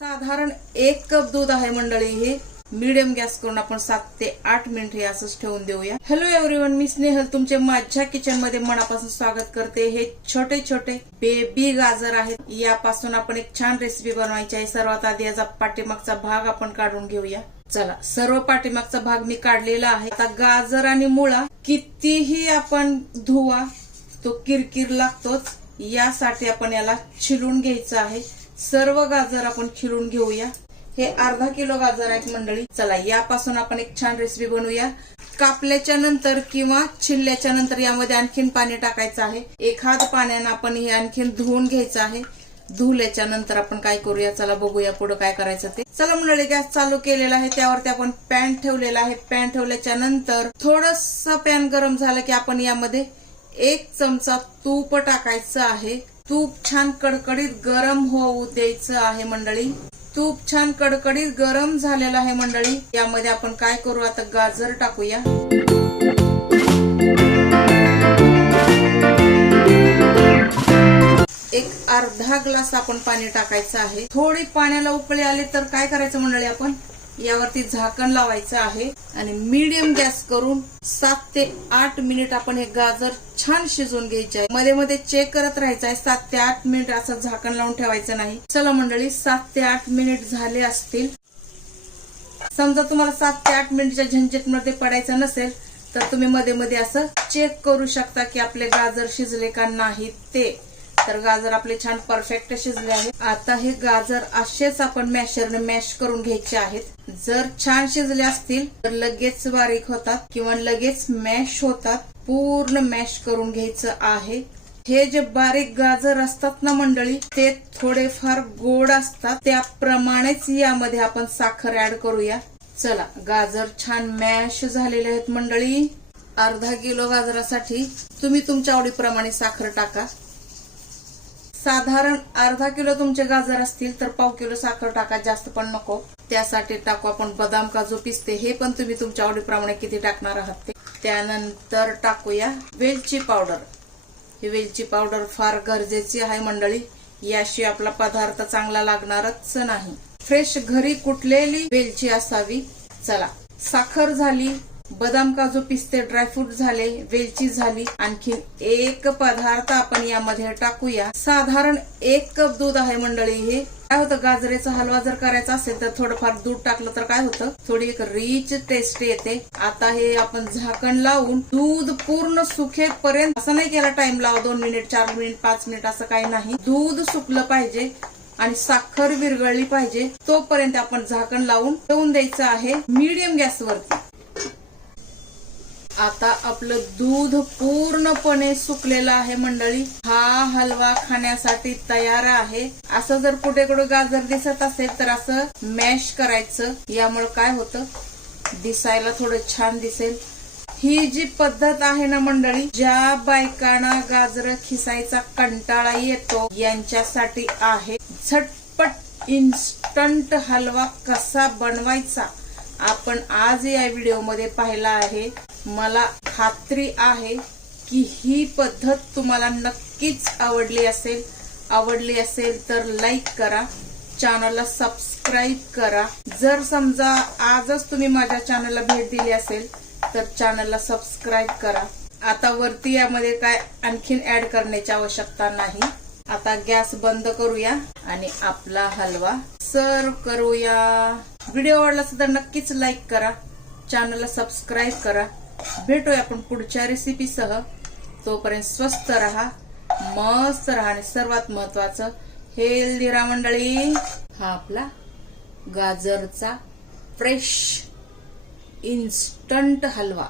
साधारण 1 कप दूध आहे मंडळी. हे मीडियम गॅस करून आपण 7 ते 8 मिनिट हे असंच ठेवून देऊया. हॅलो एव्हरीवन, मी स्नेहल तुमचे माझ्या किचन मध्ये मनापासून स्वागत करते. हे छोटे छोटे बेबी गाजर आहेत. यापासून आपण एक छान रेसिपी बनवायची आहे. सर्वात आधी याचा पाठीमागचा भाग आपण काढून घेऊया. चला, सर्व पाठीमागचा भाग मी काढलेला आहे. आता गाजर आणि मुळा कितीही आपण धुवा तो किरकिर लागतोच. यासाठी आपण याला छिलून घ्यायचं आहे. सर्व गाजर आपण छिलून घेऊया. हे अर्धा किलो गाजर आहेत मंडळी. चला, यापासून आपण एक छान रेसिपी बनवूया. कापल्याच्या नंतर किंवा छिलल्याच्या नंतर यामध्ये आणखीन पाणी टाकायचं आहे. एखाद पाण्यानं आपण हे आणखीन धुवून घ्यायचं आहे. धुल्याच्या नंतर आपण काय करूया, चला बघूया पुढे काय करायचं ते. चला मंडळी, गॅस चालू केलेला आहे. त्यावरती आपण पॅन ठेवलेला आहे. पॅन ठेवल्याच्या नंतर थोडंसं पॅन गरम झालं की आपण यामध्ये 1 चमचा तूप टाकायचं आहे. तूप छान कडकडीत गरम होऊ द्यायचं आहे मंडळी. तूप छान कडकडीत गरम झालेलं आहे मंडळी. यामध्ये आपण काय करू, आता गाजर टाकूया. एक अर्धा ग्लास आपण पाणी टाकायचं आहे. थोडी पाण्याला उकळी आली तर काय करायचं मंडळी, आपण यावरती झाकण लावायचं आहे आणि मीडियम गॅस करून 7 ते 8 मिनिट आपण हे गाजर छान शिजवून घ्यायचे आहे. मध्ये मध्ये चेक करत राहायचं आहे. 7 ते 8 मिनिट असं झाकण लावून ठेवायचं नाही. चला मंडळी, 7 ते 8 मिनिट झाले असतील. समजा तुम्हाला 7 ते 8 मिनिटच्या झंझटमध्ये पडायचं नसेल तर तुम्ही मध्ये मध्ये असं चेक करू शकता की आपले गाजर शिजले का नाही ते. तर गाजर आपले छान परफेक्ट शिजले आहे. आता हे गाजर असेच आपण मॅशरने मॅश करून घ्यायचे आहेत. जर छान शिजले असतील तर लगेच बारीक होतात किंवा लगेच मॅश होतात. पूर्ण मॅश करून घ्यायचं आहे. हे जे बारीक गाजर असतात ना मंडळी, ते थोडेफार गोड असतात. त्याप्रमाणेच यामध्ये आपण साखर ऍड करूया. चला, गाजर छान मॅश झालेले आहेत मंडळी. अर्धा किलो गाजरासाठी तुम्ही तुमच्या आवडीप्रमाणे साखर टाका. साधारण अर्धा किलो तुमचे गाजर असतील तर पाव किलो साखर टाका, जास्त पण नको. त्यासाठी टाकू आपण बदाम, काजू, पिस्ते. हे पण तुम्ही तुमच्या आवडीप्रमाणे किती टाकणार आहात ते. त्यानंतर टाकूया वेलची पावडर. ही वेलची पावडर फार गरजेची आहे मंडळी. याशिवाय आपला पदार्थ चांगला लागणारच नाही. फ्रेश घरी कुटलेली वेलची असावी. चला, साखर झाली, बदाम, काजू, पिस्ते, ड्रायफ्रूट झाले, वेलची झाली. आणखी एक पदार्थ आपण यामध्ये टाकूया. साधारण 1 कप दूध आहे मंडळी. हे काय होतं, गाजरेचा हलवा जर करायचा असेल तर थोडंफार दूध टाकलं तर काय होतं, थोडी एक रिच टेस्ट येते. आता हे आपण झाकण लावून दूध पूर्ण सुकेपर्यंत, असं नाही केला टाइम लावा 2 मिनिट, 4 मिनिट, 5 मिनिट असं काही नाही. दूध सुकलं पाहिजे आणि साखर विरघळली पाहिजे तोपर्यंत आपण झाकण लावून ठेवून द्यायचं आहे मीडियम गॅसवरती. आता आपलं दूध पूर्णपणे सुकलेलं आहे मंडळी. हा हलवा खाण्यासाठी तयार आहे. असं जर कुठे कुठे गाजर दिसत असेल तर असं मॅश करायचं. यामुळे काय होतं, दिसायला थोडं छान दिसेल. ही जी पद्धत आहे ना मंडळी, ज्या बायकांना गाजर खिसायचा कंटाळा येतो यांच्यासाठी आहे. झटपट इन्स्टंट हलवा कसा बनवायचा आपण आज या व्हिडिओमध्ये पाहिला आहे. मला खात्री आहे की ही पद्धत तुम्हाला नक्कीच आवडली असेल. आवडली असेल तर लाईक करा, चॅनलला सबस्क्राईब करा. जर समजा आजच तुम्ही माझ्या चॅनलला भेट दिली असेल तर चॅनलला सबस्क्राईब करा. आता वरती यामध्ये काय आणखीन ऍड करण्याची आवश्यकता नाही. आता गॅस बंद करूया आणि आपला हलवा सर्व करूया. व्हिडिओ आवडला तर नक्कीच लाईक करा, चॅनलला सबस्क्राईब करा. भेटूया आपण पुढच्या रेसिपीसह. तोपर्यंत स्वस्त राहा, मस्त राहा आणि सर्वात महत्वाचं हेल्दी राहा मंडळी. हा आपला गाजरचा फ्रेश इन्स्टंट हलवा.